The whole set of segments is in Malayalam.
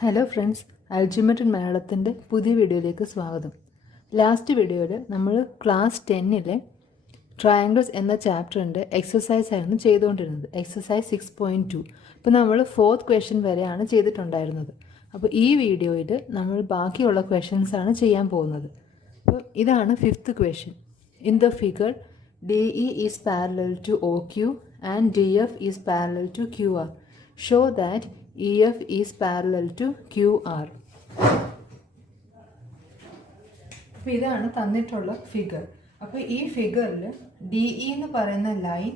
ഹലോ ഫ്രണ്ട്സ്, അൽജിമറ്റ് മലയാളത്തിൻ്റെ പുതിയ വീഡിയോയിലേക്ക് സ്വാഗതം. ലാസ്റ്റ് വീഡിയോയിൽ നമ്മൾ ക്ലാസ് 10-ലെ ട്രയാങ്കിൾസ് എന്ന ചാപ്റ്ററിൻ്റെ എക്സസൈസ് ആയിരുന്നു ചെയ്തുകൊണ്ടിരുന്നത്, എക്സസൈസ് 6.2. അപ്പോൾ നമ്മൾ 4th ക്വസ്റ്റ്യൻ വരെയാണ് ചെയ്തിട്ടുണ്ടായിരുന്നത്. അപ്പോൾ ഈ വീഡിയോയിൽ നമ്മൾ ബാക്കിയുള്ള ക്വസ്റ്റ്യൻസാണ് ചെയ്യാൻ പോകുന്നത്. അപ്പോൾ ഇതാണ് 5th question. In the figure DE is parallel to OQ and DF is parallel to QR. Show that EF is parallel to QR. അപ്പോൾ ഇതാണ് തന്നിട്ടുള്ള ഫിഗർ. അപ്പോൾ ഈ ഫിഗറിൽ DE എന്ന് പറയുന്ന ലൈൻ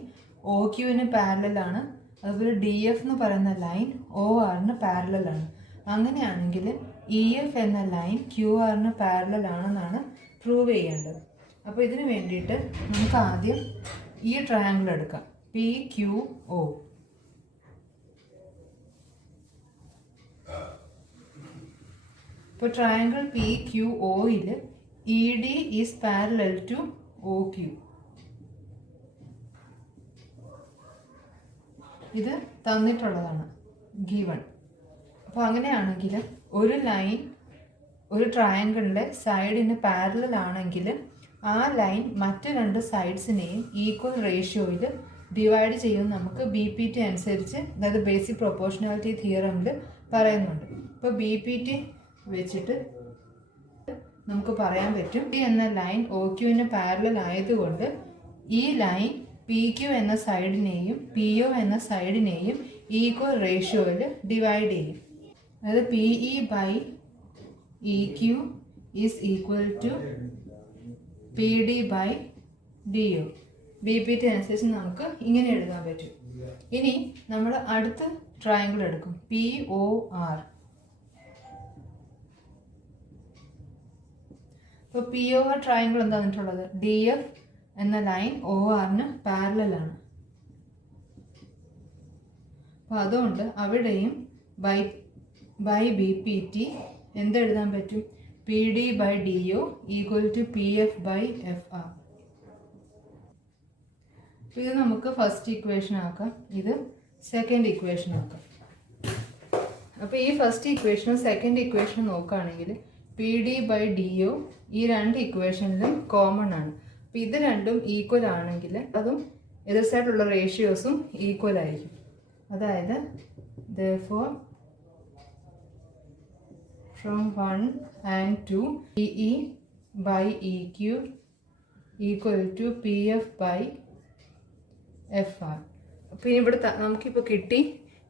OQന് പാരലലാണ്, അതുപോലെ DF എന്ന് പറയുന്ന ലൈൻ ORന് പാരലലാണ്. അങ്ങനെയാണെങ്കിൽ EF എന്ന ലൈൻ QRന് പാരലലാണെന്നാണ് പ്രൂവ് ചെയ്യേണ്ടത്. അപ്പോൾ ഇതിന് വേണ്ടിയിട്ട് നമുക്ക് ആദ്യം ഈ ട്രയാങ്കിൾ എടുക്കാം, PQO. ഇപ്പോൾ ട്രയാങ്കിൾ PQOയിൽ ED is parallel to OQ. ഇത് തന്നിട്ടുള്ളതാണ്, ഗിവൺ. അപ്പോൾ അങ്ങനെയാണെങ്കിൽ ഒരു ലൈൻ ഒരു ട്രയാങ്കിളിൻ്റെ സൈഡിന് പാരലൽ ആണെങ്കിൽ ആ ലൈൻ മറ്റ് രണ്ട് സൈഡ്സിനെയും ഈക്വൽ റേഷ്യോയിൽ ഡിവൈഡ് ചെയ്യുമെന്ന് നമുക്ക് BPT അനുസരിച്ച്, അതായത് ബേസിക് പ്രൊപ്പോർഷണാലിറ്റി തിയറമിൽ പറയുന്നുണ്ട്. ഇപ്പോൾ BPT വെച്ചിട്ട് നമുക്ക് പറയാൻ പറ്റും, പി എന്ന ലൈൻ OQന് പാരലൽ ആയതുകൊണ്ട് ഈ ലൈൻ PQ എന്ന സൈഡിനെയും PO എന്ന സൈഡിനെയും ഈക്വൽ റേഷ്യോയിൽ ഡിവൈഡ് ചെയ്യും. അതായത് PE by EQ is equal to PD by DO. BPT അനുസരിച്ച് നമുക്ക് ഇങ്ങനെ എഴുതാൻ പറ്റും. ഇനി നമ്മൾ അടുത്ത ട്രയാങ്കിൾ എടുക്കും, POR. ഇപ്പോൾ POR ട്രയാങ്കിൾ എന്താ തന്നിട്ടുള്ളത്? DF എന്ന ലൈൻ ORന് പാരലലാണ്. അപ്പോൾ അതുകൊണ്ട് അവിടെയും ബൈ BPT എന്തെഴുതാൻ പറ്റും? PD by DO equal to PF by FR. ഇത് നമുക്ക് ഫസ്റ്റ് ഇക്വേഷൻ ആക്കാം, ഇത് സെക്കൻഡ് ഇക്വേഷൻ ആക്കാം. അപ്പോൾ ഈ ഫസ്റ്റ് ഇക്വേഷനും സെക്കൻഡ് ഇക്വേഷനും നോക്കുകയാണെങ്കിൽ PD ബൈ DO ഈ രണ്ട് ഇക്വേഷനിലും കോമൺ ആണ്. അപ്പോൾ ഇത് രണ്ടും ഈക്വൽ ആണെങ്കിൽ അതും എതിർ സൈഡിലുള്ള റേഷ്യോസും ഈക്വൽ ആയിരിക്കും. അതായത് therefore from 1 and 2 PE by EQ equal to PF by FR. അപ്പോൾ ഇവിടെ നമുക്കിപ്പോൾ കിട്ടി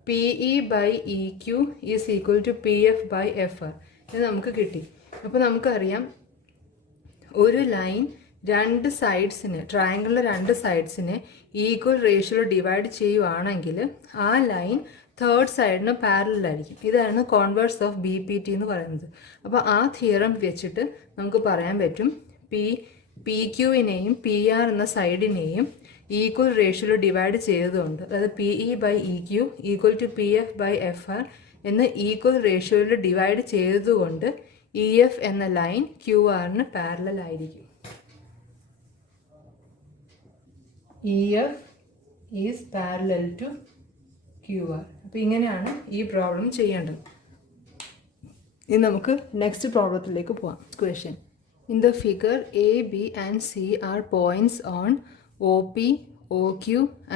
PE by EQ is equal to PF by FR. ഇത് നമുക്ക് കിട്ടി. അപ്പോൾ നമുക്കറിയാം, ഒരു ലൈൻ രണ്ട് സൈഡ്സിന്, ട്രയാങ്കിളിലെ രണ്ട് സൈഡ്സിനെ ഈക്വൽ റേഷ്യോയിൽ ഡിവൈഡ് ചെയ്യുവാണെങ്കിൽ ആ ലൈൻ തേർഡ് സൈഡിന് പാരലലായിരിക്കും. ഇതാണ് കോൺവേഴ്സ് ഓഫ് BPT എന്ന് പറയുന്നത്. അപ്പോൾ ആ തിയറം വെച്ചിട്ട് നമുക്ക് പറയാൻ പറ്റും, PQവിനെയും PR എന്ന സൈഡിനെയും ഈക്വൽ റേഷ്യോയിൽ ഡിവൈഡ് ചെയ്തതുകൊണ്ട്, അതായത് PE by EQ equal to PF by FR എന്ന് ഈക്വൽ റേഷ്യോയിൽ ഡിവൈഡ് ചെയ്തതുകൊണ്ട് EF എന്ന ലൈൻ QRന് പാരലൽ ആയിരിക്കും. EF is parallel to QR. അപ്പോൾ ഇങ്ങനെയാണ് ഈ പ്രോബ്ലം ചെയ്യേണ്ടത്. ഇനി നമുക്ക് നെക്സ്റ്റ് പ്രോബ്ലത്തിലേക്ക് പോകാം. Question: in the figure A, B and C are points on OP, OQ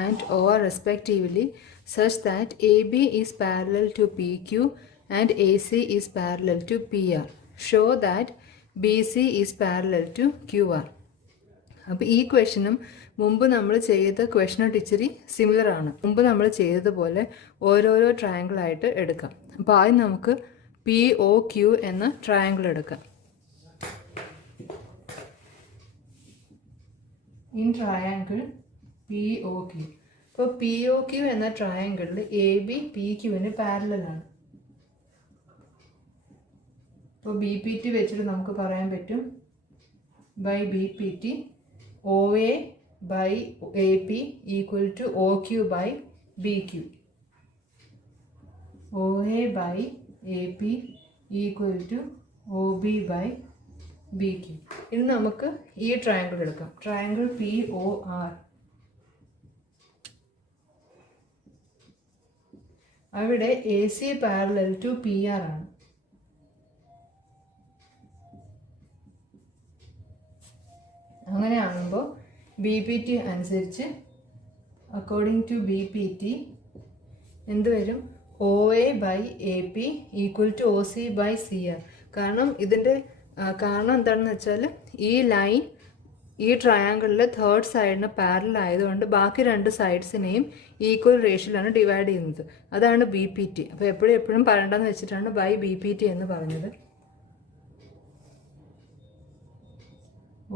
and OR respectively such that AB is parallel to PQ and AC is parallel to PR. Show that BC is parallel to QR. അപ്പോൾ ഈ ക്വസ്റ്റ്യനും മുമ്പ് നമ്മൾ ചെയ്ത ക്വസ്റ്റ്യനോട് ഇച്ചിരി സിമിലർ ആണ്. മുമ്പ് നമ്മൾ ചെയ്തതുപോലെ ഓരോരോ ട്രയാങ്കിളായിട്ട് എടുക്കാം. അപ്പോൾ ആദ്യം നമുക്ക് POQ എന്ന ട്രയാങ്കിൾ എടുക്കാം. In triangle POQ. ഇപ്പോൾ POQ എന്ന ട്രയാങ്കിളിൽ AB PQവിന് പാരലലാണ്. ഇപ്പോൾ BPT വെച്ചിട്ട് നമുക്ക് പറയാൻ പറ്റും, by BPT OA by AP equal to OQ by BQ. OA by AP equal to OB by BQ. ഇനി നമുക്ക് ഈ ട്രയാങ്കിൾ എടുക്കാം, ട്രയാങ്കിൾ POR. അവിടെ A C parallel to P R ആണ്. അങ്ങനെയാകുമ്പോൾ ബി പി ടി അനുസരിച്ച് according to B P T എന്ത് വരും? O A by A P equal to O C by C R. കാരണം ഇതിൻ്റെ കാരണം എന്താണെന്ന് വെച്ചാൽ ഈ ലൈൻ ഈ ട്രയാങ്കിളിലെ തേർഡ് സൈഡിന് പാരലൽ ആയതുകൊണ്ട് ബാക്കി രണ്ട് സൈഡ്സിനെയും ഈക്വൽ റേഷ്യോയിലാണ് ഡിവൈഡ് ചെയ്യുന്നത്. അതാണ് ബി പി ടി. അപ്പോൾ എപ്പോഴും പറയേണ്ടതെന്ന് വെച്ചിട്ടാണ് ബൈ ബി പി ടി എന്ന് പറഞ്ഞത്.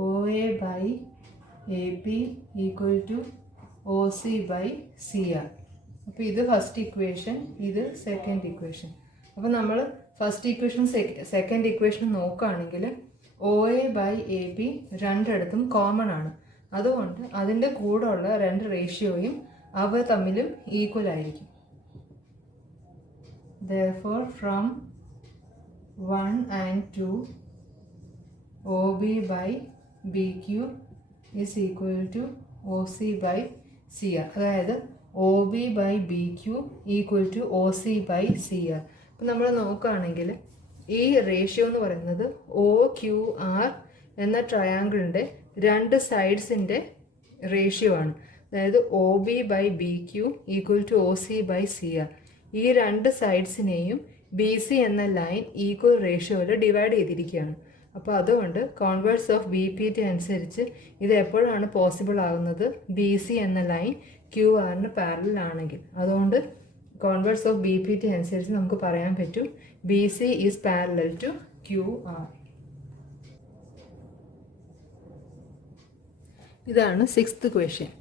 O A by A P equal to O C by C R. അപ്പോൾ ഇത് ഫസ്റ്റ് ഇക്വേഷൻ, ഇത് സെക്കൻഡ് ഇക്വേഷൻ. അപ്പോൾ നമ്മൾ ഫസ്റ്റ് ഇക്വേഷൻ സെക്കൻഡ് ഇക്വേഷൻ നോക്കുകയാണെങ്കിൽ O A by A P രണ്ടിടത്തും കോമൺ ആണ്. അതുകൊണ്ട് അതിൻ്റെ കൂടെയുള്ള രണ്ട് റേഷ്യോയും അവ തമ്മിലും ഈക്വൽ ആയിരിക്കും. Therefore from 1 and 2 OB by BQ is equal to OC by CR. അതായത് OB by BQ equal to OC by CR. അപ്പം നമ്മൾ നോക്കുകയാണെങ്കിൽ ഈ റേഷ്യോ എന്ന് പറയുന്നത് ഒ ക്യു ആർ എന്ന ട്രയാങ്കിളിൻ്റെ രണ്ട് സൈഡ്സിൻ്റെ റേഷ്യോ ആണ്. അതായത് O B by B Q equal to O C by C R. ഈ രണ്ട് സൈഡ്സിനെയും ബി സി എന്ന ലൈൻ ഈക്വൽ റേഷ്യോയിൽ ഡിവൈഡ് ചെയ്തിരിക്കുകയാണ്. അപ്പോൾ അതുകൊണ്ട് converse of B P T അനുസരിച്ച് ഇത് എപ്പോഴാണ് പോസിബിൾ ആകുന്നത്? ബി സി എന്ന ലൈൻ ക്യു ആറിന് പാരലൽ ആണെങ്കിൽ. അതുകൊണ്ട് converse of B P T അനുസരിച്ച് നമുക്ക് പറയാൻ പറ്റും B C is parallel to Q R. ഇതാണ് സിക്സ്ത് ക്വസ്റ്റ്യൻ.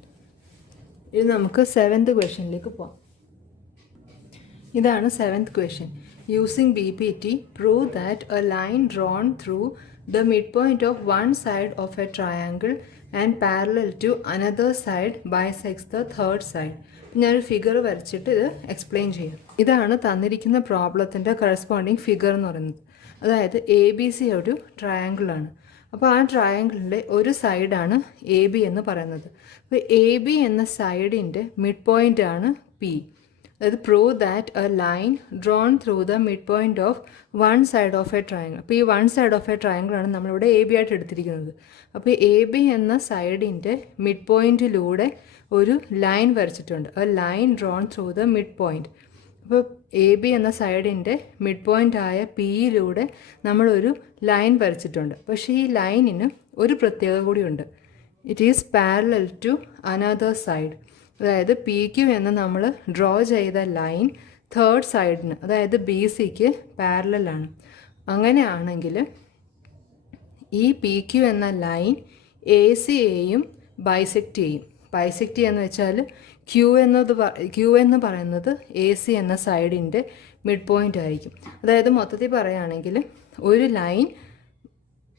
ഇത് നമുക്ക് സെവൻത് ക്വസ്റ്റ്യനിലേക്ക് പോകാം. ഇതാണ് seventh question. Using B P T prove that a line drawn through the mid point of one side of a triangle and parallel to another side bisects the third side. ഞാനൊരു ഫിഗർ വരച്ചിട്ട് ഇത് എക്സ്പ്ലെയിൻ ചെയ്യാം. ഇതാണ് തന്നിരിക്കുന്ന പ്രോബ്ലത്തിൻ്റെ കറസ്പോണ്ടിങ് ഫിഗർ എന്ന് പറയുന്നത്. അതായത് എ ബി സി ഒരു ട്രയാങ്കിളാണ്. അപ്പോൾ ആ ട്രയാങ്കിളിൻ്റെ ഒരു സൈഡാണ് എ ബി എന്ന് പറയുന്നത്. അപ്പോൾ എ ബി എന്ന സൈഡിൻ്റെ മിഡ് പോയിൻ്റ് ആണ് പി. അതായത് prove that a line drawn through the mid point of one side of a triangle. അപ്പോൾ ഈ വൺ സൈഡ് ഓഫ് എ ട്രയാങ്കിളാണ് നമ്മളിവിടെ എ ബി ആയിട്ട് എടുത്തിരിക്കുന്നത്. അപ്പോൾ എ ബി എന്ന സൈഡിൻ്റെ മിഡ് പോയിൻറ്റിലൂടെ ഒരു ലൈൻ വരച്ചിട്ടുണ്ട്. A line drawn through the mid point. അപ്പോൾ എ ബി എന്ന സൈഡിൻ്റെ മിഡ് പോയിൻ്റ് ആയ പിയിലൂടെ നമ്മളൊരു ലൈൻ വരച്ചിട്ടുണ്ട്. പക്ഷേ ഈ ലൈനിന് ഒരു പ്രത്യേകത കൂടിയുണ്ട്. It is parallel to another side. അതായത് പി ക്യു എന്ന് നമ്മൾ ഡ്രോ ചെയ്ത ലൈൻ തേർഡ് സൈഡിന്, അതായത് ബി സിക്ക് പാരലലാണ്. അങ്ങനെയാണെങ്കിൽ ഈ പി ക്യു എന്ന ലൈൻ എ സിയെയും ബൈസെക്റ്റ് ചെയ്യും. ബൈസെക്റ്റ് ചെയ്യുക എന്ന് വെച്ചാൽ ക്യൂ എന്ന് പറയുന്നത് എ സി എന്ന സൈഡിൻ്റെ മിഡ് പോയിൻ്റ് ആയിരിക്കും. അതായത് മൊത്തത്തിൽ പറയുകയാണെങ്കിൽ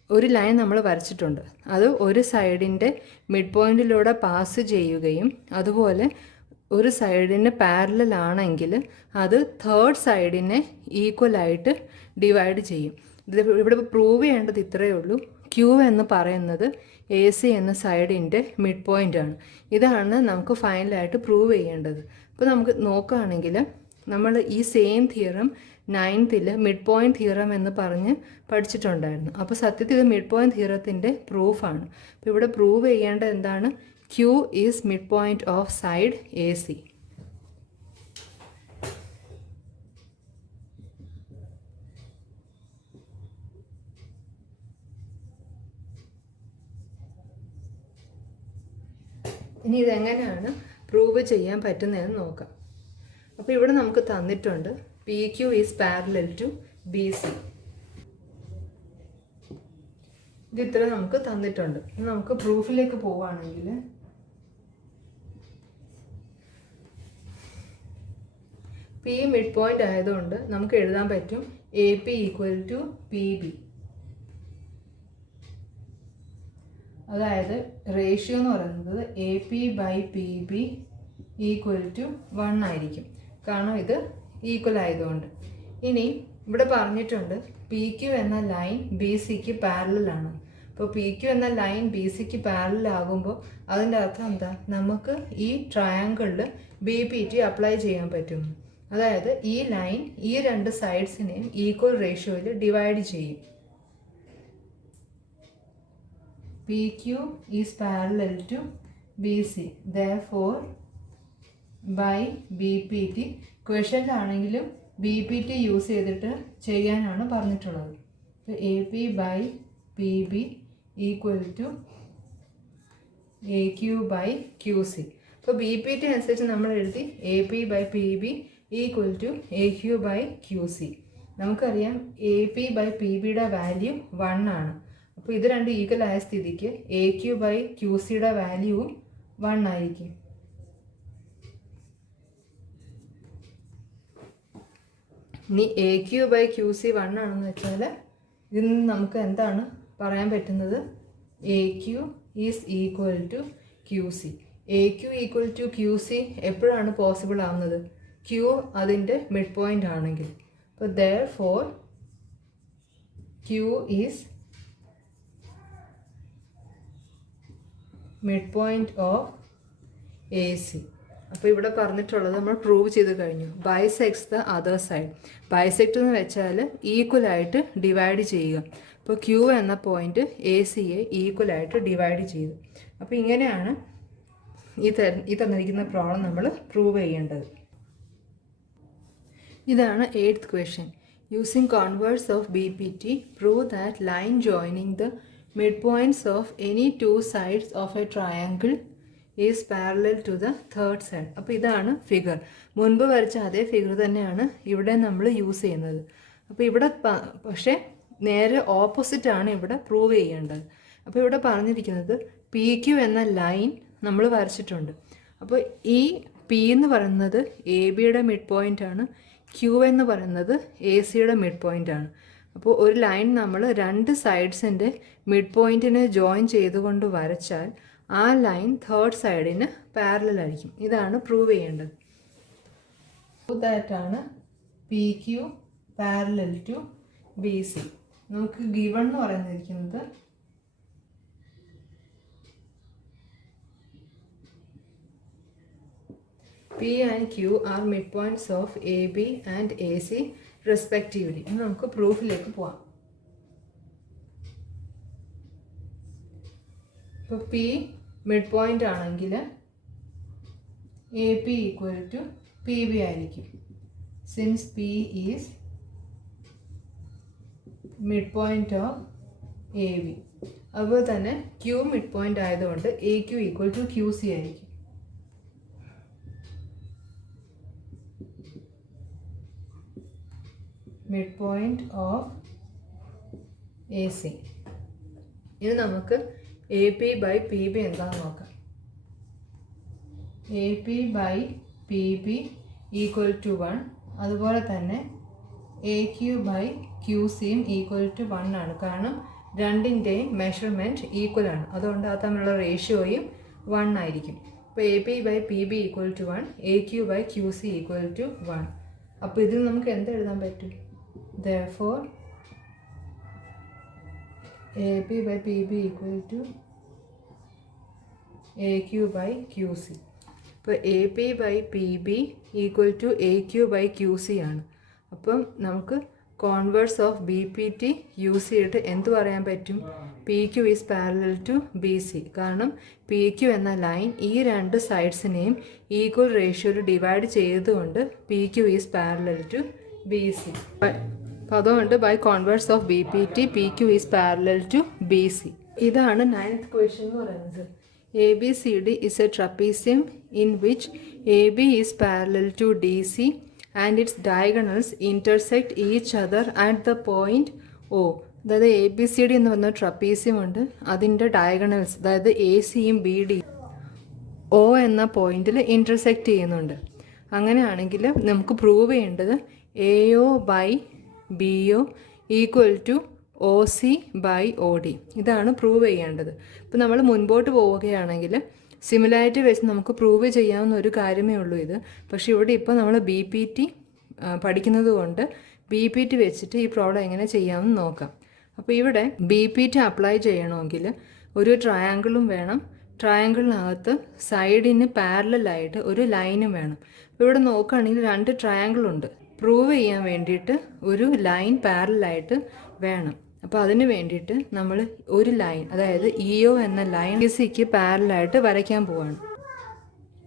ഒരു ലൈൻ നമ്മൾ വരച്ചിട്ടുണ്ട്. അത് ഒരു സൈഡിൻ്റെ മിഡ് പോയിൻറ്റിലൂടെ പാസ് ചെയ്യുകയും അതുപോലെ ഒരു സൈഡിന് പാരലൽ ആണെങ്കിൽ അത് തേർഡ് സൈഡിനെ ഈക്വലായിട്ട് ഡിവൈഡ് ചെയ്യും. ഇവിടെ പ്രൂവ് ചെയ്യേണ്ടത് ഇത്രയേ ഉള്ളൂ. ക്യൂ എന്ന് പറയുന്നത് എ സി എന്ന സൈഡിൻ്റെ മിഡ് പോയിൻ്റാണ്. ഇതാണ് നമുക്ക് ഫൈനലായിട്ട് പ്രൂവ് ചെയ്യേണ്ടത്. അപ്പോൾ നമുക്ക് നോക്കുകയാണെങ്കിൽ നമ്മൾ ഈ same theorem 9th mid point theorem എന്ന് പറഞ്ഞ് പഠിച്ചിട്ടുണ്ടായിരുന്നു. അപ്പോൾ സത്യത്തിൽ ഇത് മിഡ് പോയിൻറ്റ് തിയറത്തിൻ്റെ പ്രൂഫാണ്. അപ്പോൾ ഇവിടെ പ്രൂവ് ചെയ്യേണ്ടത് എന്താണ്? Q is mid point of side A C. ഇനി ഇതെങ്ങനെയാണ് പ്രൂവ് ചെയ്യാൻ പറ്റുന്നതെന്ന് നോക്കാം. അപ്പോൾ ഇവിടെ നമുക്ക് തന്നിട്ടുണ്ട് P Q is parallel to B C. ഇത് ഇത്ര നമുക്ക് തന്നിട്ടുണ്ട്. നമുക്ക് പ്രൂഫിലേക്ക് പോവുകയാണെങ്കിൽ പി മിഡ് പോയിൻ്റ് ആയതുകൊണ്ട് നമുക്ക് എഴുതാൻ പറ്റും A P equal to P B. അതായത് റേഷ്യോ എന്ന് പറയുന്നത് A P by P B equal to 1 ആയിരിക്കും. കാരണം ഇത് ഈക്വൽ ആയതുകൊണ്ട്. ഇനി ഇവിടെ പറഞ്ഞിട്ടുണ്ട് പി ക്യു എന്ന ലൈൻ ബി സിക്ക് പാരലലാണ്. അപ്പോൾ പി ക്യു എന്ന ലൈൻ ബി സിക്ക് പാരലലാകുമ്പോൾ അതിൻ്റെ അർത്ഥം എന്താ? നമുക്ക് ഈ ട്രയാങ്കിളിൽ ബി പി ടി അപ്ലൈ ചെയ്യാൻ പറ്റും. അതായത് ഈ ലൈൻ ഈ രണ്ട് സൈഡ്സിനെയും ഈക്വൽ റേഷ്യോയിൽ ഡിവൈഡ് ചെയ്യും. PQ is parallel to BC. Therefore, by BPT, ക്വസ്റ്റനിലാണെങ്കിലും BPT യൂസ് ചെയ്തിട്ട് ചെയ്യാനാണ് പറഞ്ഞിട്ടുള്ളത്. അപ്പോൾ AP by PB equal to AQ by QC. അപ്പോൾ BPT അനുസരിച്ച് നമ്മൾ എഴുതി AP by PB equal to AQ by QC. നമുക്കറിയാം AP by PBയുടെ വാല്യൂ 1 ആണ്. അപ്പോൾ ഇത് രണ്ട് ഈക്വൽ ആയ സ്ഥിതിക്ക് AQ by QCയുടെ വാല്യൂവും 1 ആയിരിക്കും. ഇനി AQ by QC 1 ആണെന്ന് വെച്ചാൽ ഇതിൽ നിന്ന് നമുക്ക് എന്താണ് പറയാൻ പറ്റുന്നത്? AQ is equal to QC. AQ equal to QC എപ്പോഴാണ് പോസിബിൾ ആവുന്നത്? Q അതിൻ്റെ മിഡ് പോയിൻ്റ് ആണെങ്കിൽ. അപ്പോൾ therefore Q is mid point of AC. അപ്പോൾ ഇവിടെ പറഞ്ഞിട്ടുള്ളത് നമ്മൾ പ്രൂവ് ചെയ്ത് കഴിഞ്ഞു. Bisects the other side. Bisect എന്ന് വെച്ചാൽ ഈക്വലായിട്ട് ഡിവൈഡ് ചെയ്യുക. അപ്പോൾ Q എന്ന പോയിന്റ് ACയെ ഈക്വലായിട്ട് ഡിവൈഡ് ചെയ്തു. അപ്പോൾ ഇങ്ങനെയാണ് ഈ തന്നിരിക്കുന്ന പ്രോബ്ലം നമ്മൾ പ്രൂവ് ചെയ്യേണ്ടത്. ഇതാണ് 8th question. Using converse of BPT prove that line joining the mid points of any two sides of a triangle is parallel to the third side. അപ്പോൾ ഇതാണ് ഫിഗർ. മുൻപ് വരച്ച അതേ ഫിഗർ തന്നെയാണ് ഇവിടെ നമ്മൾ യൂസ് ചെയ്യുന്നത്. അപ്പോൾ ഇവിടെ പക്ഷേ നേരെ ഓപ്പോസിറ്റാണ് ഇവിടെ പ്രൂവ് ചെയ്യേണ്ടത്. അപ്പോൾ ഇവിടെ പറഞ്ഞിരിക്കുന്നത് PQ എന്ന ലൈൻ നമ്മൾ വരച്ചിട്ടുണ്ട്. അപ്പോൾ ഈ P എന്ന് പറയുന്നത് ABയുടെ മിഡ് പോയിൻ്റ് ആണ്. Q എന്ന് പറയുന്നത് ACയുടെ മിഡ് പോയിൻ്റ് ആണ്. അപ്പോൾ ഒരു ലൈൻ നമ്മൾ രണ്ട് സൈഡ്സിൻ്റെ മിഡ് പോയിൻറ്റിനെ ജോയിൻ ചെയ്തുകൊണ്ട് വരച്ചാൽ ആ ലൈൻ തേർഡ് സൈഡിന് പാരലൽ ആയിരിക്കും. ഇതാണ് പ്രൂവ് ചെയ്യേണ്ടത്. ദാറ്റാണ് PQ പാരലൽ ടു BC. നമുക്ക് ഗിവൺ എന്ന് പറഞ്ഞിരിക്കുന്നത് P and Q are midpoints of AB and AC respectively. ഇനി നമുക്ക് പ്രൂഫിലേക്ക് പോവാം. ഇപ്പോൾ P മിഡ് പോയിൻ്റ് ആണെങ്കിൽ AP ഈക്വൽ ടു PB ആയിരിക്കും. Since P is mid point of AB. അതുപോലെ തന്നെ Q മിഡ് പോയിൻ്റ് ആയതുകൊണ്ട് AQ ഈക്വൽ ടു QC ആയിരിക്കും. Mid point of AC. ഇനി നമുക്ക് AP ബൈ PB എന്താണെന്ന് നോക്കാം. AP by PB equal to 1. അതുപോലെ തന്നെ AQ ബൈ QCയും ഈക്വൽ ടു 1 ആണ്. കാരണം രണ്ടിൻ്റെയും മെഷർമെൻറ്റ് ഈക്വൽ ആണ്. അതുകൊണ്ട് അത് തമ്മിലുള്ള റേഷ്യോയും 1 ആയിരിക്കും. അപ്പോൾ AP by PB equal to 1, AQ by QC equal to 1. അപ്പോൾ ഇതിൽ നമുക്ക് എന്ത് എഴുതാൻ പറ്റും? Therefore AP by PB equal to AQ by QC. അപ്പോൾ AP by PB equal to AQ by QC ആണ്. അപ്പം നമുക്ക് കോൺവേഴ്സ് ഓഫ് BPT യൂസ് ചെയ്തിട്ട് എന്ത് പറയാൻ പറ്റും? PQ is parallel to BC. കാരണം PQ എന്ന ലൈൻ ഈ രണ്ട് സൈഡ്സിനെയും ഈക്വൽ റേഷ്യോയിൽ ഡിവൈഡ് ചെയ്തുകൊണ്ട് PQ is parallel to BC. അപ്പോൾ അതുകൊണ്ട് by converse of BPT PQ is parallel to BC. ഇതാണ് 9th ക്വസ്റ്റ്യൻ എന്ന് പറയുന്നത്. ABCD is a trapezium in which AB is parallel to DC and its diagonals intersect each other at the point O. അതായത് ABCD എന്ന് പറഞ്ഞ ട്രപ്പീസിയം ഉണ്ട്. അതിൻ്റെ ഡയഗണൽസ് അതായത് ACയും BD O എന്ന പോയിന്റിൽ ഇൻ്റർസെക്റ്റ് ചെയ്യുന്നുണ്ട്. അങ്ങനെയാണെങ്കിൽ നമുക്ക് പ്രൂവ് ചെയ്യേണ്ടത് AO by BO equal to OC by OD. ഇതാണ് പ്രൂവ് ചെയ്യേണ്ടത്. ഇപ്പോൾ നമ്മൾ മുൻപോട്ട് പോവുകയാണെങ്കിൽ സിമിലാരിറ്റി വെച്ച് നമുക്ക് പ്രൂവ് ചെയ്യാവുന്ന ഒരു കാര്യമേ ഉള്ളൂ ഇത്. പക്ഷേ ഇവിടെ ഇപ്പോൾ നമ്മൾ BPT പഠിക്കുന്നത് കൊണ്ട് BPT വെച്ചിട്ട് ഈ പ്രോബ്ലം എങ്ങനെ ചെയ്യാമെന്ന് നോക്കാം. അപ്പോൾ ഇവിടെ BPT അപ്ലൈ ചെയ്യണമെങ്കിൽ ഒരു ട്രയാങ്കിളും വേണം, ട്രയാങ്കിളിനകത്ത് സൈഡിന് പാരലായിട്ട് ഒരു ലൈനും വേണം. അപ്പോൾ ഇവിടെ നോക്കുകയാണെങ്കിൽ 2 ട്രയാങ്കിളുണ്ട്. പ്രൂവ് ചെയ്യാൻ വേണ്ടിയിട്ട് ഒരു ലൈൻ പാരലായിട്ട് വേണം. അപ്പോൾ അതിന് വേണ്ടിയിട്ട് നമ്മൾ ഒരു ലൈൻ, അതായത് EO എന്ന ലൈൻ BCക്ക് പാരലായിട്ട് വരയ്ക്കാൻ പോവാണ്.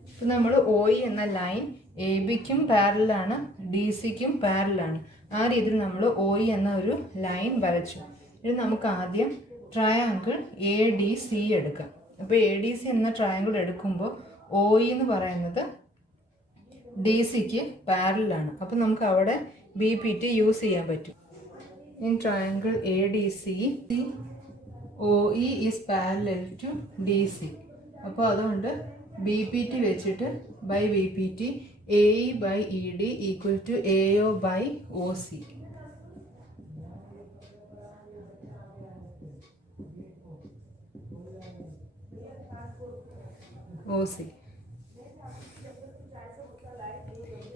അപ്പോൾ നമ്മൾ OE എന്ന ലൈൻ ABക്കും പാരലാണ്, DCക്കും പാരലാണ്. ആ രീതിയിൽ നമ്മൾ OE എന്ന ഒരു ലൈൻ വരച്ചു. ഇത് നമുക്ക് ആദ്യം ട്രയാങ്കിൾ ADC എടുക്കാം. അപ്പോൾ ADC എന്ന ട്രയാങ്കിൾ എടുക്കുമ്പോൾ OE എന്ന് പറയുന്നത് DCക്ക് പാരലാണ്. അപ്പോൾ നമുക്ക് അവിടെ BPT യൂസ് ചെയ്യാൻ പറ്റും. In triangle ADC OE is parallel to DC. അപ്പോൾ അതുകൊണ്ട് BPT വെച്ചിട്ട് by BPT AE by ED equal to AO by OC.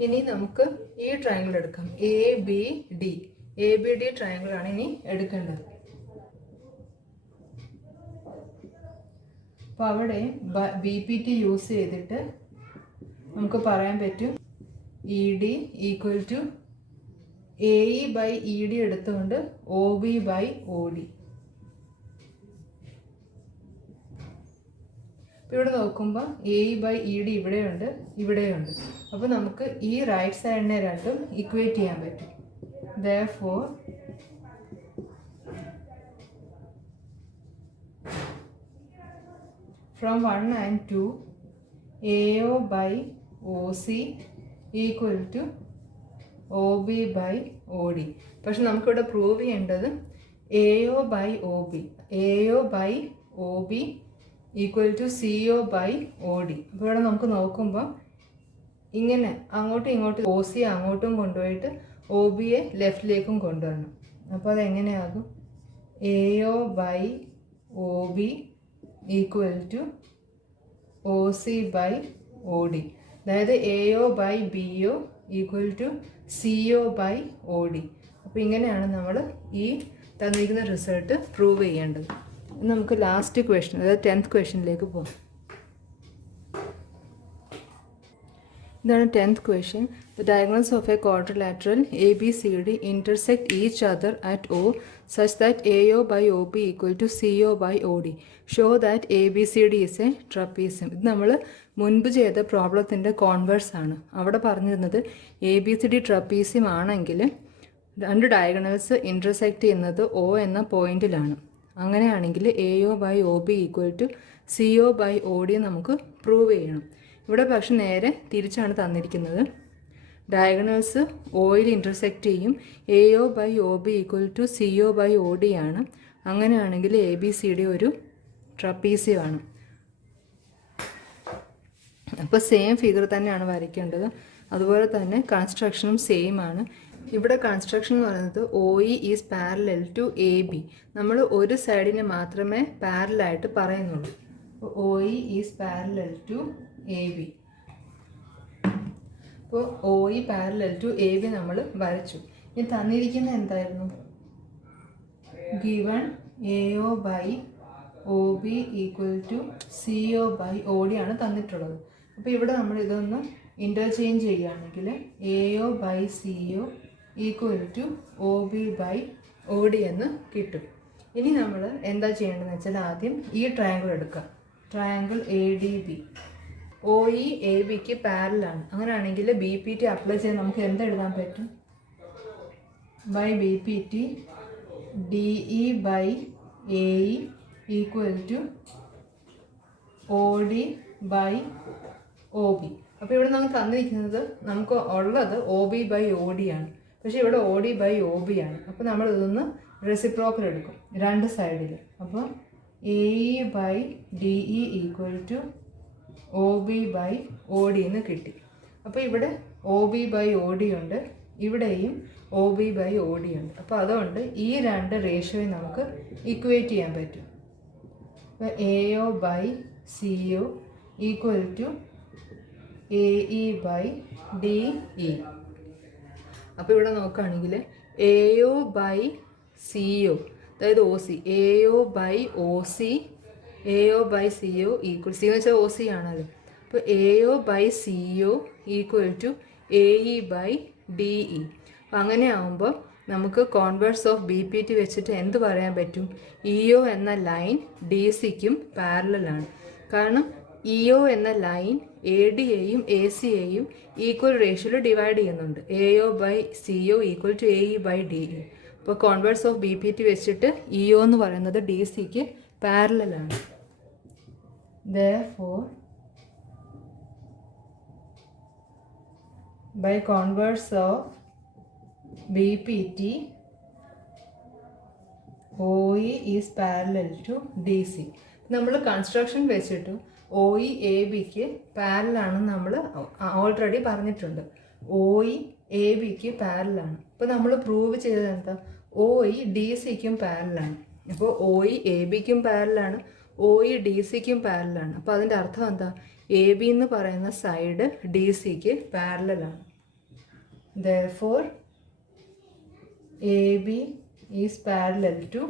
ഇനി നമുക്ക് ഈ ട്രയാങ്കിൾ എടുക്കാം. ABD ട്രയാങ്കിളാണ് ഇനി എടുക്കേണ്ടത്. അപ്പോൾ അവിടെ BPT യൂസ് ചെയ്തിട്ട് നമുക്ക് പറയാൻ പറ്റും ED equal to AE by ED എടുത്തുകൊണ്ട് OB ബൈ OD. ഇപ്പോൾ ഇവിടെ നോക്കുമ്പോൾ AE ബൈ ED ഇവിടെയുണ്ട്, ഇവിടെയുണ്ട്. അപ്പോൾ നമുക്ക് ഈ റൈറ്റ് സൈഡിനെ രണ്ടും ഇക്വേറ്റ് ചെയ്യാൻ പറ്റും. Therefore, from 1 and 2, AO by OC equal to OB by OD. പക്ഷെ നമുക്കിവിടെ പ്രൂവ് ചെയ്യേണ്ടത് AO by OB equal to CO by OD. അപ്പോൾ ഇവിടെ നമുക്ക് നോക്കുമ്പോൾ ഇങ്ങനെ അങ്ങോട്ടും ഇങ്ങോട്ടും OC അങ്ങോട്ടും കൊണ്ടുപോയിട്ട് OBയെ ലെഫ്റ്റിലേക്കും കൊണ്ടുവരണം. അപ്പോൾ അതെങ്ങനെയാകും? AO by OB equal to OC by OD. അതായത് AO by BO equal to CO by OD. അപ്പോൾ ഇങ്ങനെയാണ് നമ്മൾ ഈ തന്നിരിക്കുന്ന റിസൾട്ട് പ്രൂവ് ചെയ്യേണ്ടത്. നമുക്ക് ലാസ്റ്റ് ക്വസ്റ്റ്യൻ, അതായത് 10th ക്വസ്റ്റ്യനിലേക്ക് പോകാം. ഇതാണ് 10th question. The diagonals of a quadrilateral ABCD intersect each other at O such that AO by OB equal to CO by OD. Show that ABCD is a trapezium. ഇത് നമ്മൾ മുൻപ് ചെയ്ത പ്രോബ്ലത്തിൻ്റെ കോൺവേഴ്സ് ആണ്. അവിടെ പറഞ്ഞിരുന്നത് ABCD ട്രപ്പീസിയം ആണെങ്കിൽ 2 ഡയഗണൽസ് ഇൻ്റർസെക്റ്റ് ചെയ്യുന്നത് O എന്ന പോയിന്റിലാണ്. അങ്ങനെയാണെങ്കിൽ AO by OB equal to CO by OD നമുക്ക് പ്രൂവ് ചെയ്യണം. ഇവിടെ പക്ഷെ നേരെ തിരിച്ചാണ് തന്നിരിക്കുന്നത്. ഡയഗണൽസ് Oയിൽ ഇൻ്റർസെക്റ്റ് ചെയ്യും. AO by OB equal to CO by OD ആണ്. അങ്ങനെയാണെങ്കിൽ ABCD ഒരു ട്രപ്പീസിയമാണ്. അപ്പോൾ സെയിം ഫിഗർ തന്നെയാണ് വരയ്ക്കേണ്ടത്. അതുപോലെ തന്നെ കൺസ്ട്രക്ഷനും സെയിം ആണ്. ഇവിടെ കൺസ്ട്രക്ഷൻ എന്ന് പറയുന്നത് OE is parallel to AB. നമ്മൾ ഒരു സൈഡിനെ മാത്രമേ പാരലായിട്ട് പറയുന്നുള്ളൂ. അപ്പോൾ OE is parallel to AB. അപ്പോൾ OE പാരലൽ ടു AB നമ്മൾ വരച്ചു. ഇനി തന്നിരിക്കുന്ന എന്തായിരുന്നു? Given AO by OB equal to CO by OD ആണ് തന്നിട്ടുള്ളത്. അപ്പോൾ ഇവിടെ നമ്മൾ ഇതൊന്ന് ഇൻ്റർചേഞ്ച് ചെയ്യുകയാണെങ്കിൽ AO by CO equal to OB by OD എന്ന് കിട്ടും. ഇനി നമ്മൾ എന്താ ചെയ്യേണ്ടതെന്ന് വെച്ചാൽ ആദ്യം ഈ ട്രയാങ്കിൾ എടുക്കുക. Triangle ADB. OE ABക്ക് പാരലാണ്. അങ്ങനെയാണെങ്കിൽ BPT അപ്ലൈ ചെയ്ത് നമുക്ക് എന്തെഴുതാൻ പറ്റും? By BPT DE by AE equal to OD by OB. അപ്പോൾ ഇവിടെ നമുക്ക് തന്നിരിക്കുന്നത് നമുക്ക് ഉള്ളത് OB ബൈ OD ആണ്. പക്ഷേ ഇവിടെ OD ബൈ OB ആണ്. അപ്പോൾ നമ്മൾ ഇതൊന്ന് റെസിപ്രോക്കൽ എടുക്കും രണ്ട് സൈഡിൽ. അപ്പോൾ AE by DE equal to OB by OD എന്ന് കിട്ടി. അപ്പോൾ ഇവിടെ OB ബൈ OD ഉണ്ട്, ഇവിടെയും OB ബൈ OD ഉണ്ട്. അപ്പോൾ അതുകൊണ്ട് ഈ രണ്ട് റേഷ്യോയും നമുക്ക് ഇക്വേറ്റ് ചെയ്യാൻ പറ്റും. അപ്പോൾ AO by CO equal to AE by DE. അപ്പോൾ ഇവിടെ നോക്കുകയാണെങ്കിൽ AO ബൈ CO, അതായത് OC, AO by OC AO by CO equal, C എന്ന് വെച്ചാൽ OC ആണല്ലോ. അപ്പോൾ AO by CO equal to AE by DE. അപ്പം അങ്ങനെ ആകുമ്പോൾ നമുക്ക് കോൺവേഴ്സ് ഓഫ് BPT വെച്ചിട്ട് എന്ത് പറയാൻ പറ്റും? EO എന്ന ലൈൻ DC-ക്കും പാരലലാണ്. കാരണം EO എന്ന ലൈൻ AD-യെയും AC-യെയും ഈക്വൽ റേഷ്യോയിൽ ഡിവൈഡ് ചെയ്യുന്നുണ്ട്. AO by CO equal to AE by DE. അപ്പോൾ കോൺവേഴ്സ് ഓഫ് BPT വെച്ചിട്ട് EO എന്ന് പറയുന്നത് DC-ക്ക് പാരലലാണ്. Therefore, by converse of BPT, OE is parallel to DC. നമ്മൾ കൺസ്ട്രക്ഷൻ വെച്ചിട്ട് OE ABക്ക് പാരലാണെന്ന് നമ്മൾ ഓൾറെഡി പറഞ്ഞിട്ടുണ്ട്. OE ABക്ക് പാരലാണ്. അപ്പോൾ നമ്മൾ പ്രൂവ് ചെയ്തത് എന്താ? OE DCക്കും പാരലാണ്. അപ്പോൾ OE ABക്കും പാരലാണ്, OE DCക്കും പാരലാണ്. അപ്പോൾ അതിൻ്റെ അർത്ഥം എന്താ? AB എന്ന് പറയുന്ന സൈഡ് DCക്ക് പാരലാണ്. Therefore, AB is parallel to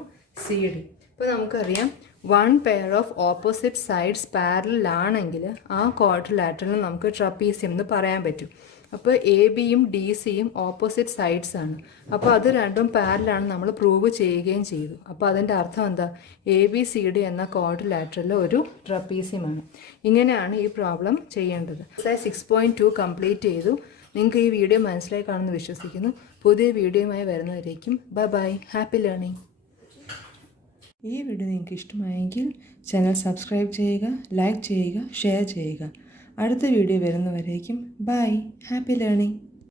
CD. ഇപ്പോൾ നമുക്കറിയാം one pair of opposite sides parallel ആണെങ്കിൽ ആ ക്വാഡ്രിലാറ്ററൽ നമുക്ക് ട്രപ്പീസിയം എന്ന് പറയാൻ പറ്റും. അപ്പോൾ ABയും DCയും ഓപ്പോസിറ്റ് സൈഡ്സ് ആണ്. അപ്പോൾ അത് രണ്ടും പാരലാണ് നമ്മൾ പ്രൂവ് ചെയ്യുകയും ചെയ്തു. അപ്പോൾ അതിൻ്റെ അർത്ഥം എന്താ? ABCD എന്ന ക്വാഡ്രിലാറ്ററൽ ഒരു ട്രപ്പീസിയമാണ്. ഇങ്ങനെയാണ് ഈ പ്രോബ്ലം ചെയ്യേണ്ടത്. 6.2 കംപ്ലീറ്റ് ചെയ്തു. നിങ്ങൾക്ക് ഈ വീഡിയോ മനസ്സിലായി കാണുമെന്ന് വിശ്വസിക്കുന്നു. പുതിയ വീഡിയോയുമായി വരുന്നവരേക്കും ബൈ. Happy learning. ഈ വീഡിയോ നിങ്ങൾക്ക് ഇഷ്ടമായെങ്കിൽ ചാനൽ സബ്സ്ക്രൈബ് ചെയ്യുക, ലൈക്ക് ചെയ്യുക, ഷെയർ ചെയ്യുക. അടുത്ത വീഡിയോ വരുന്നവരേക്കും ബൈ. Happy learning.